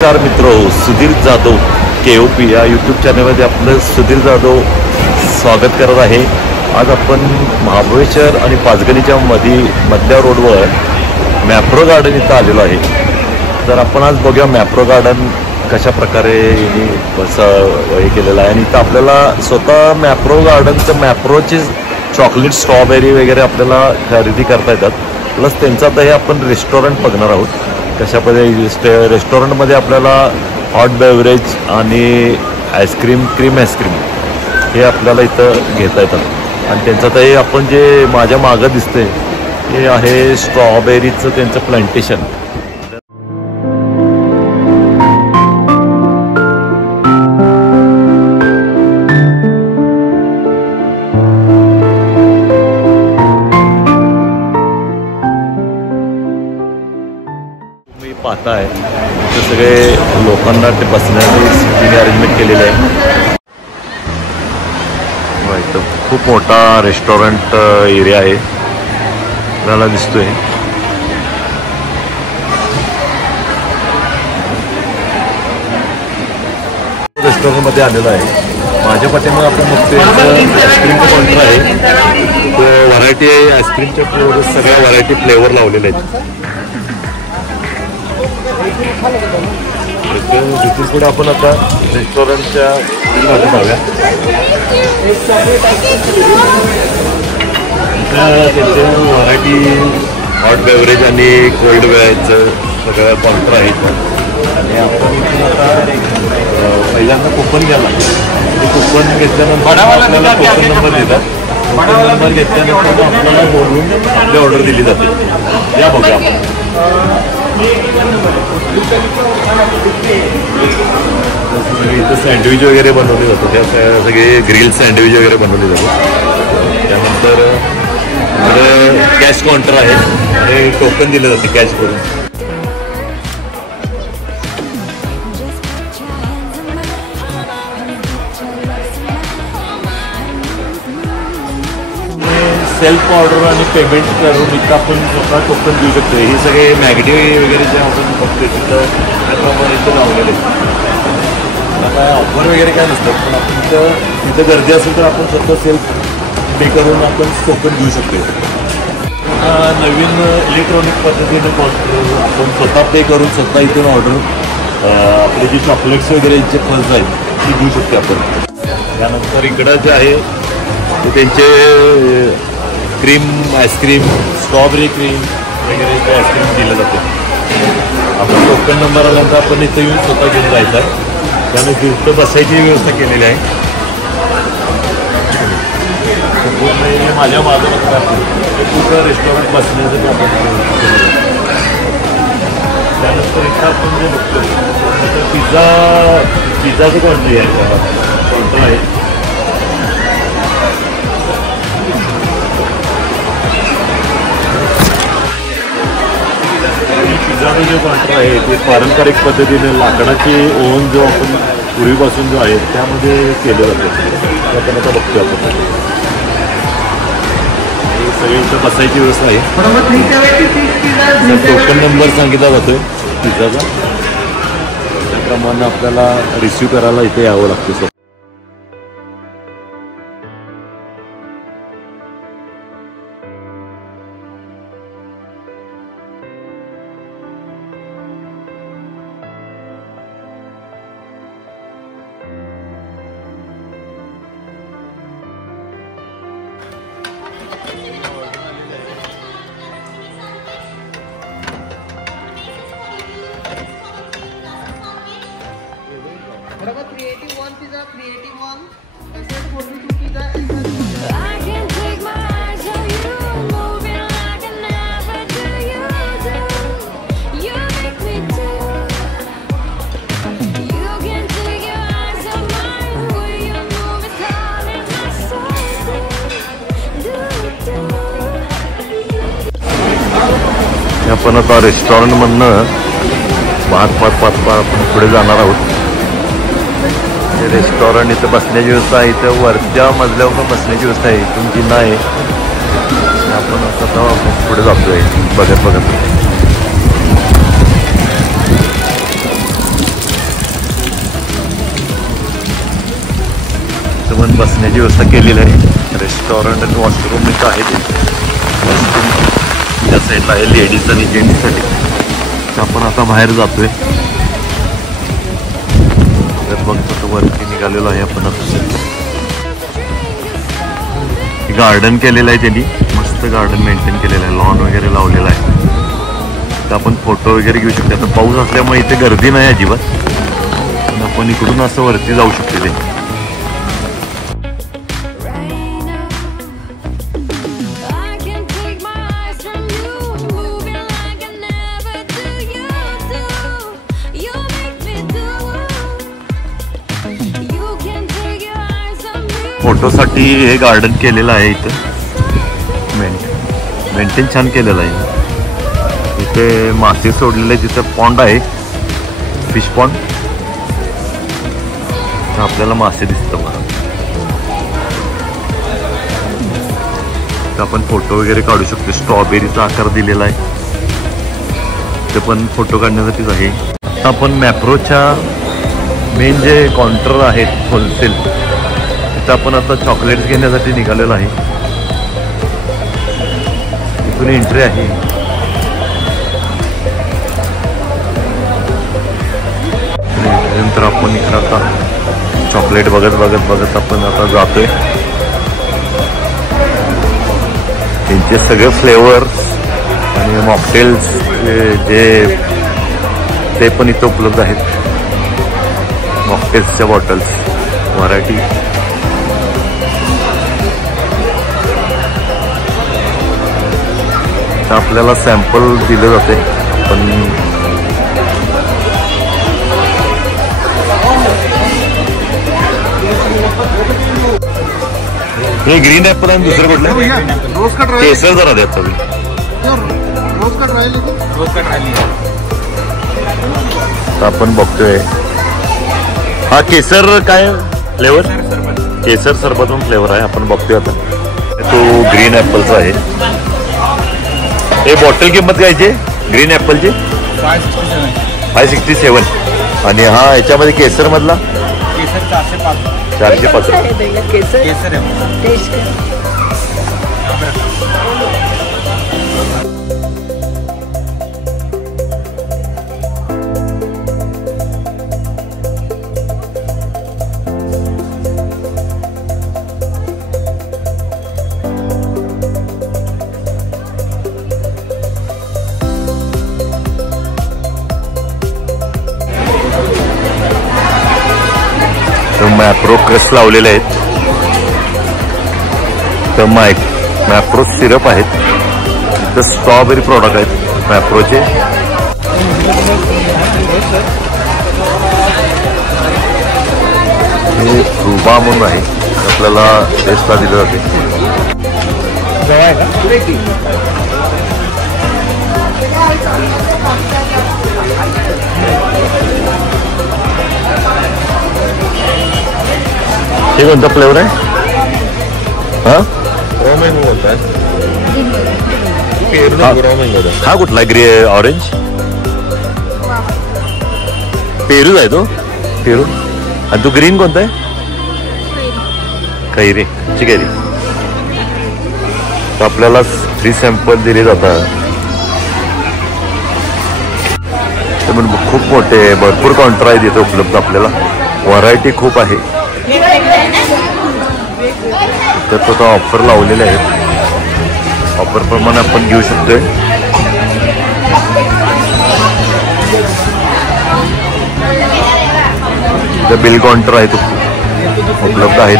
नमस्कार मित्रो, सुधीर जाधव KOP या यूट्यूब चॅनलमध्ये आपलं सुधीर जाधव स्वागत करत आहे. आज आपण महाबळेश्वर आणि पाचगणीच्या मधल्या रोडवर मॅप्रो गार्डन इथं आलेलो आहे. तर आपण आज बघूया मॅप्रो गार्डन कशा प्रकारे हे केलेलं आहे. आणि इथं आपल्याला स्वतः मॅप्रो गार्डनचं मॅप्रोची चॉकलेट स्ट्रॉबेरी वगैरे आपल्याला खरेदी करता येतात. प्लस त्यांचं आता हे आपण रेस्टॉरंट बघणार आहोत. कशा पद्धतीने रेस्टॉरंटमध्ये आपल्याला हॉट बेवरेज आणि आईस्क्रीम, क्रीम आईस्क्रीम हे आपल्याला इथं घेता येतात. आणि त्यांचं तर हे आपण जे माझ्या मागं दिसतंय हे आहे स्ट्रॉबेरीचं त्यांचं प्लांटेशन. पाहताय तर सगळे लोकांना ते बसण्याची सिटिंग अरेंजमेंट केलेली आहे. इथं खूप मोठा रेस्टॉरंट एरिया आहे आपल्याला दिसतोय. रेस्टॉरंटमध्ये आलेलं आहे. माझ्या पाठीमागे आपण बघतोय आईस्क्रीमचं काउंटर आहे. व्हरायटी आहे आईस्क्रीमच्या फ्लेवर, सगळ्या व्हरायटी फ्लेवर लावलेले आहेत. तिथून पुढे आपण आता रेस्टॉरंटच्या बाजूला जाऊया. त्यांचे व्हरायटी हॉट बेवरेज आणि कोल्ड वेळचं सगळं काउंटर आहे. आणि आपण इथून आता पहिल्यांदा कुपन घ्यायला कुपन घेतल्यानंतर आपल्याला कुपन नंबर देतात. कुपन नंबर घेतल्यानंतर आपल्याला बोलून आपली ऑर्डर दिली जाते. या बघूया आपण. इथं सँडविच वगैरे बनवले जातात. त्या सगळे ग्रिल सँडविच वगैरे बनवले जातात. त्यानंतर कॅश काउंटर आहे. हे टोकन दिलं जाते कॅश करून. सेल्फ ऑर्डर आणि पेमेंट करून इथं आपण स्वतः टोकन देऊ शकतो. हे सगळे मॅगडी वगैरे जे आपण बघतो तिथं त्याप्रमाणे इथं लावलेले. आता ऑफर वगैरे काय नसतं, पण आपण तिथं गर्दी असेल तर आपण स्वतः सेल्फ पे करून आपण टोकन देऊ शकतो. नवीन इलेक्ट्रॉनिक पद्धतीने आपण स्वतः पे करून स्वतः इथून ऑर्डर आपले जे चॉकलेट्स वगैरे जे फर्ज आहेत ती देऊ शकतो आपण. त्यानंतर इकडं जे आहे ते त्यांचे क्रीम आईस्क्रीम, स्ट्रॉबेरी क्रीम वगैरे ते आईस्क्रीम दिलं जाते. आपण टोकन नंबर आल्यानंतर आपण इथं येऊन स्वतः घेऊन जायचं आहे. त्यानंतर इथं बसायची व्यवस्था केलेली आहे. पूर्ण माझ्या बाजूला पूर्ण रेस्टॉरंट बसण्यासाठी आपण. त्यानंतर इथं आपण जे बघतो पिझ्झाचं क्वांटिटी आहे, काउंटर आहे. पिझ्झाचं जे काउंटर आहे ते पारंपरिक पद्धतीने लाकडाची ओव्हन जो आपण पूर्वीपासून जो आहे त्यामध्ये केलं जातं. आपण आता बघतो आपण सगळे इथं बसायची व्यवस्था आहे. टोकन नंबर सांगितला जातोय पिझ्झाचा, त्याप्रमाणे आपल्याला रिसिव्ह करायला इथे यावं लागतं. Creative one pizza, creative one. I can't take my eyes off you, moving like I never do. You make me do. You can't take your eyes off mine. The way you move is calling my soul. आपण आता रेस्टॉरंटमधनं पाहत आपण पुढे जाणार आहोत. Restaurant इथं बसण्याची व्यवस्था आहे. इथं वरच्या मजल्यावर बसण्याची व्यवस्था आहे. इथून जिना आहे. आपण आता पुढे जातोय बघत. बसण्याची व्यवस्था केलेली आहे. रेस्टॉरंट आणि वॉशरूम इथं आहे. त्या साईडला आहे लेडीज आणि जेंट्ससाठी. आपण आता बाहेर जातोय. तर बघतो वरती निघालेलो आहे आपण. गार्डन केलेलं आहे त्यांनी, मस्त गार्डन मेंटेन केलेलं आहे, लॉन वगैरे लावलेला आहे. तर आपण फोटो वगैरे घेऊ शकतो. आता पाऊस असल्यामुळे इथे गर्दी नाही अजिबात. आपण इकडून असं वरती जाऊ शकतो. ते फोटोसाठी हे गार्डन केलेलं आहे. इथं मेंटेन छान केलेलं आहे. इथे मासे सोडलेले, तिथं पॉन्ड आहे, फिश पॉन्ड. आपल्याला मासे दिसतं बघा. आपण फोटो वगैरे काढू शकतो. स्ट्रॉबेरीचा आकार दिलेला आहे. ते पण फोटो काढण्यासाठीच आहे. आपण मॅप्रोच्या मेन जे काउंटर आहेत होलसेल, तिथं आपण आता चॉकलेट्स घेण्यासाठी निघालेलो आहे. इथून एंट्री आहे. नंतर आपण इकडं आता चॉकलेट बघत आपण आता जातोय. त्यांचे सगळे फ्लेवर्स आणि मॉकटेल्स जे ते पण इथं उपलब्ध आहेत. मॉकटेल्सच्या बॉटल्स व्हरायटी. आपल्याला सॅम्पल दिले जाते. पण हे ग्रीन ऍपल आणि दुसरं कुठलं केसर जरा द्या तुम्ही. आपण बघतोय हा केसर काय फ्लेवर, केसर सरबत पण फ्लेवर आहे. आपण बघतोय आता तो ग्रीन ऍपलचा आहे. हे बॉटल किंमत कायची ग्रीन ऍपलची 567. आणि हा याच्यामध्ये केसर मधला 405. मॅप्रो क्रश लावलेले आहेत. तर मॅप्रो सिरप आहेत. तर स्ट्रॉबेरी प्रोडक्ट आहेत मॅप्रोचे. हे रुबा म्हणून आहे, आपल्याला टेस्टला दिलं जाते. हे कोणता फ्लेवर आहे? हा कुठला ग्रे ऑरेंज पेरू आहे तो. पेरू. आणि तो ग्रीन कोणता आहे? कैरी. कैरी. तर आपल्याला 3 सॅम्पल दिले जातात. खूप मोठे भरपूर काउंटर आहे तिथे उपलब्ध. आपल्याला व्हरायटी खूप आहे. त्यात आता ऑफर लावलेले आहेत. ऑफर प्रमाणे आपण घेऊ शकतोय. बिल काउंटर आहे तो उपलब्ध आहेत.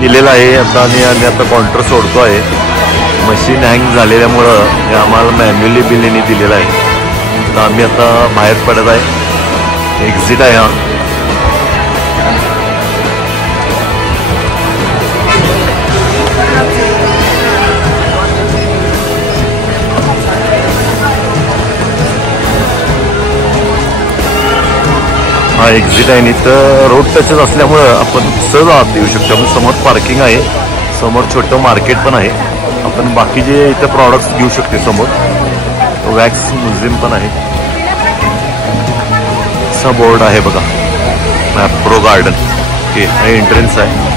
दिलेला आहे आता. आणि आता काउंटर सोडतो आहे. मशीन हँग झालेल्यामुळं आम्हाला मॅन्युअली बिल दिलेलं आहे. तर आम्ही आता बाहेर पडत आहे. एक्झिट आहे हा. हा एक्झिट आहे. तर रोड टचच असल्यामुळं आपण सहज आत येऊ शकतो. आपण समोर पार्किंग आहे, समोर छोटं मार्केट पण आहे. आपण बाकीचे इथं प्रॉडक्ट्स घेऊ शकतो. समोर वॅक्स म्युझियम पण आहे. असा बोर्ड आहे बघा, मॅप्रो गार्डन. ओके, हा एंट्रन्स आहे.